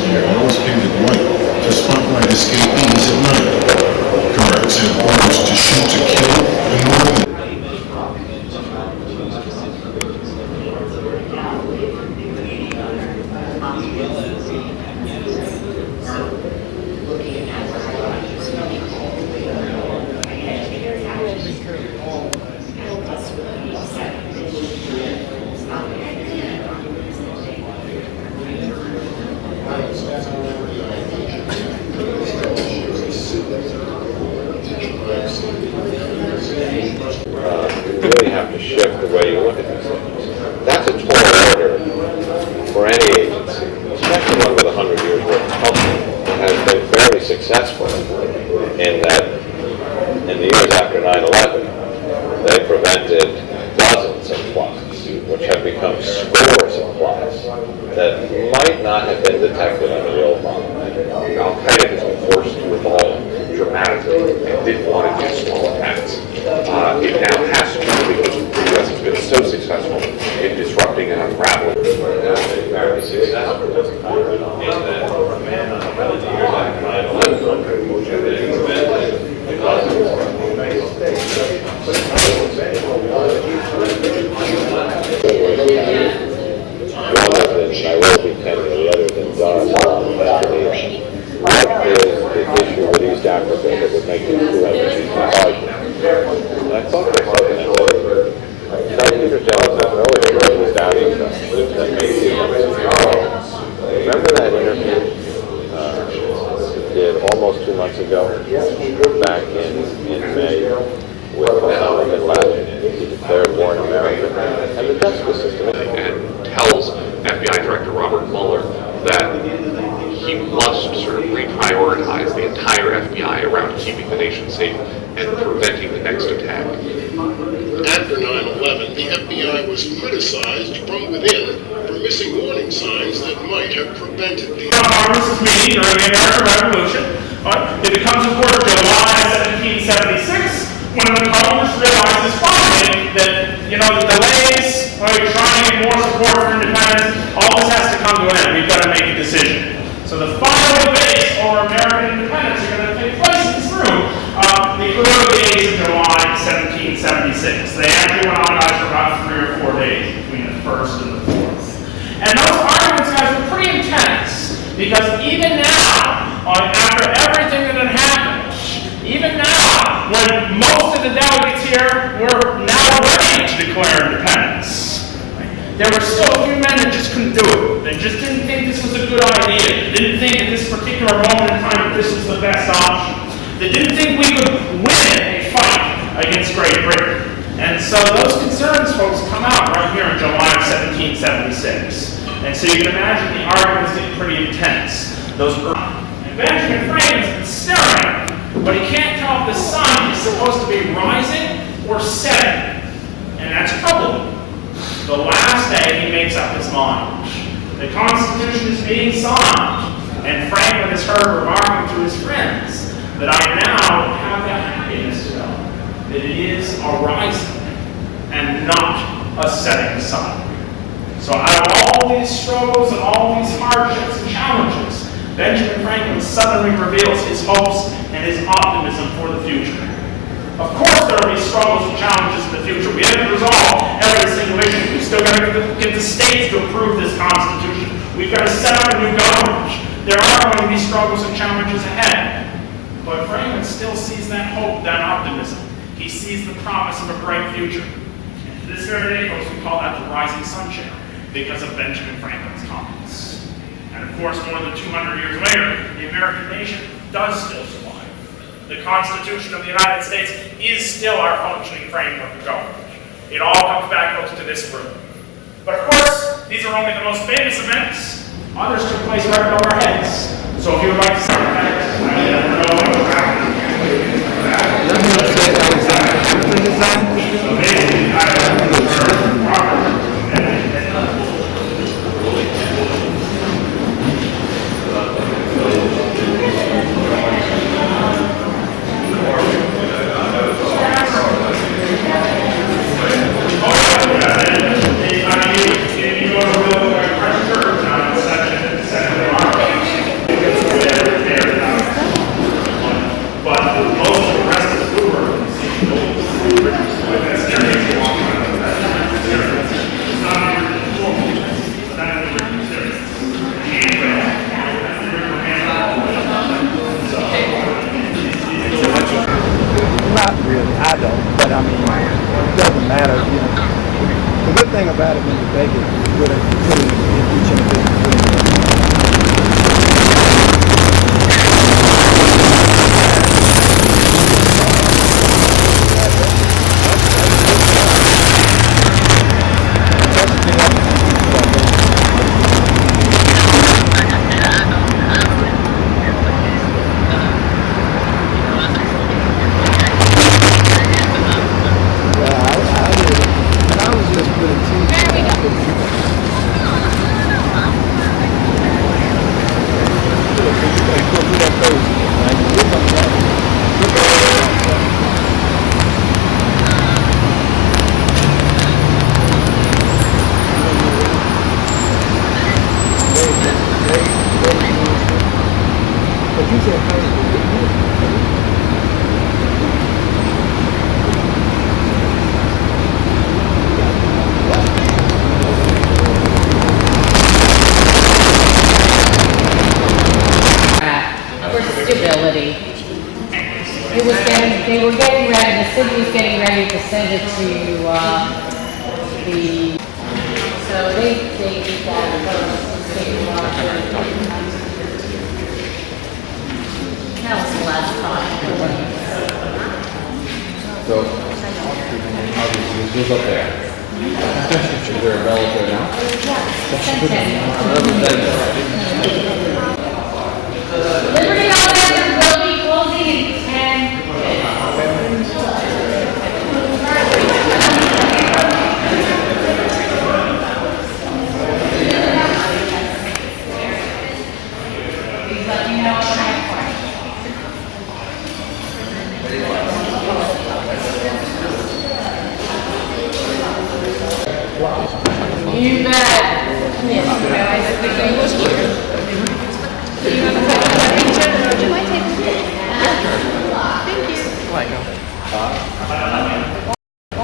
here, always painted white to spotlight escapees at night. Correct, and orders to shoot to kill and more than you really have to shift the way you look at these things. That's a tall order for any agency, especially one with 100 years worth of culture, that has been fairly successful in that in the years after 9/11, they prevented dozens of plots, which have become scores of plots that might not have been detected on the real model. Al-Qaeda has been forced to evolve dramatically and didn't want to do small attacks. It now has to because the U.S. has been so successful in disrupting and unraveling. Very successful in that in the years after 9/11, they prevented dozens of one of the Nairobi tenure, the other than Dar es Salaam. What is the issue with East Africa that would make these two entities larger? And I thought for a second, I said, South Peter Jones has no issue with down east. That makes you remember that interview we did almost 2 months ago, back in May, with Osama bin Laden. He declared war in America and the justice system. And tells FBI Director Robert Mueller that he must sort of reprioritize the entire FBI around keeping the nation safe and preventing the next attack. After 9/11, the FBI was criticized from within for missing warning signs that might have prevented the Armistice meeting during the American Revolution. It becomes important July 1776 when the colonists realized finally that, the delays, trying to get more support for independence, all this has to come to an end. We've got to make a decision. So the final debates over American independence are going to take place in this room the early days of July 1776. They actually went on, guys, for about 3 or 4 days between the 1st and the 4th. And those arguments, guys, were pretty intense because even now, after everything that had happened, even now, when most of the delegates here were now ready to declare independence, there were still a few men that just couldn't do it. They just didn't think this was a good idea. They didn't think at this particular moment in time that this was the best option. They didn't think we could win a fight against Great Britain. And so those concerns, folks, come out right here in July of 1776. And so you can imagine the arguments get pretty intense. And Benjamin Franklin's been staring at him, but he can't tell if the sun is supposed to be rising or setting. And that's troubling. The last day he makes up his mind. The Constitution is being signed, and Franklin has heard remarking to his friends that I now have the happiness to know that it is a rising and not a setting sun. So out of all these struggles and all these hardships and challenges, Benjamin Franklin suddenly reveals his hopes and his optimism for the future. Of course there will be struggles and challenges in the future. We haven't resolved every single issue. We've still got to get the states to approve this Constitution. We've got to set up a new government. There are going to be struggles and challenges ahead. But Franklin still sees that hope, that optimism. He sees the promise of a bright future. And to this very day, folks, we call that the rising sun chair because of Benjamin Franklin's comments. And of course, more than 200 years later, the American nation does still survive. The Constitution of the United States is still our functioning framework of government. It all comes back, folks, to this room. But of course, these are only the most famous events. Others took place right above our heads. So if you would like to see they were getting ready, the city was getting ready to send it to, so they did that. That was the last time. So, obviously, this goes up there. Is there a bell up there now? Liberty Elevator will be closing in 10 minutes. Please let me know if I have questions. You bet. Do you mind taking a picture? Thank you.